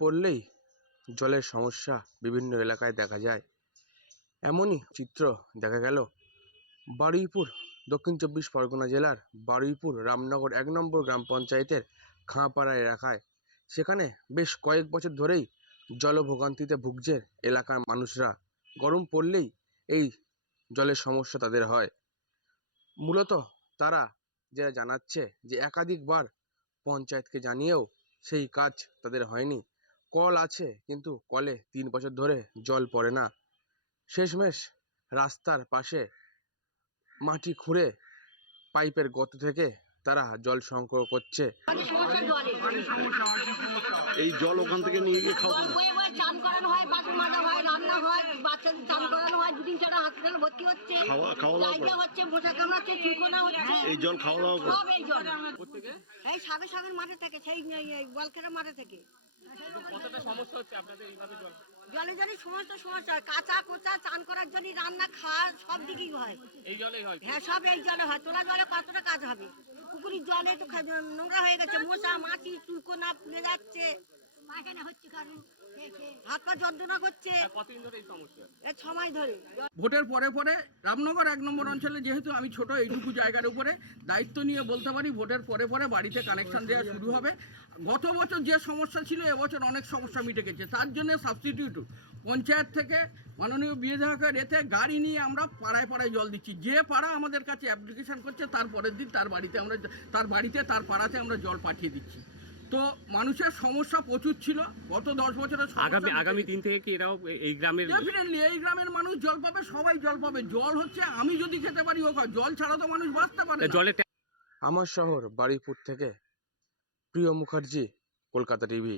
পড়লেই জলের সমস্যা বিভিন্ন এলাকায় দেখা যায়। এমনই চিত্র দেখা গেল বারুইপুর, দক্ষিণ চব্বিশ পরগনা জেলার বারুইপুর রামনগর ১ নম্বর গ্রাম পঞ্চায়েতের খাঁপাড়া এলাকায়। সেখানে বেশ কয়েক বছর ধরেই জলভোগান্তিতে ভুগছে এলাকার মানুষরা। গরম পড়লেই এই জলের সমস্যা তাদের হয়। মূলত তারা যারা জানাচ্ছে যে একাধিকবার পঞ্চায়েতকে জানিয়েও সেই কাজ তাদের হয়নি। কল আছে কিন্তু কলে ৩ বছর ধরে জল পড়ে না। শেষমেশ রাস্তার পাশে মাটি খুঁড়ে পাইপের গর্ত থেকে তারা জল সংগ্রহ করছে। এই জল ওখান থেকে নিয়ে গিয়ে খাওয়া চান করানো হয়, বাসন মাজা হয়, রান্না হয়, বাচ্চাদের চান করানো হয়, দুদিন ছাড়া হসপিটালে ভর্তি হচ্ছে, ডায়রিয়া হচ্ছে, মশা কামড়াচ্ছে, চুলকোনা হচ্ছে। এই জল খাওয়া দাওয়া সব এই জল এই সাগর মাঠে থেকে, সেই বলখেরা মাঠে থেকে। কতটা সমস্যা হচ্ছে আপনাদের এইভাবে জল? জলের জন্য সমস্ত সমস্যা হয়, কাঁচা কোচা, চান করার জন্য, রান্না খাওয়া সব দিকেই হয়। এই জলেই হয়? হ্যাঁ, সব এই জলে হয়। তোলা জলে কতটা কাজ হবে? পুকুরের জলে তো নোংরা হয়ে গেছে, মশা মাছি চুলকোনা ফুলে যাচ্ছে, পায়খানা হচ্ছে, কারণ হাত পা যন্ত্রণা করছে। কতদিন ধরে এই সমস্যা? 6 মাস ধরে। ভোটের পরে পরে রামনগর ১ নম্বর অঞ্চলে, যেহেতু আমি ছোট এইটুকু জায়গার উপরে দায়িত্ব নিয়ে বলতে পারি, ভোটের পরে পরে বাড়িতে কানেকশন দেওয়া শুরু হবে। গত বছর যে সমস্যা ছিল এবছর অনেক সমস্যা মিটে গেছে। তার জন্য সাবস্টিটিউট পঞ্চায়েত থেকে মাননীয় বিধায়কের এতে গাড়ি নিয়ে আমরা পাড়ায় পাড়ায় জল দিচ্ছি। যে পাড়া আমাদের কাছে অ্যাপ্লিকেশন করছে তার পরের দিন তার বাড়িতে তার পাড়াতে আমরা জল পাঠিয়ে দিচ্ছি। তো মানুষের সমস্যা প্রচুর ছিল গত 10 বছরের। আগামী দিন থেকে কি এরাও এই গ্রামের? ডেফিনেটলি এই গ্রামের মানুষ জল পাবে, সবাই জল পাবে। জল হচ্ছে আমি যদি খেতে পারি ও খায়, জল ছাড়া তো মানুষ বাঁচতে পারে না। জলে আমার শহর বারুইপুর থেকে প্রিয় মুখার্জি, কলকাতা টিভি।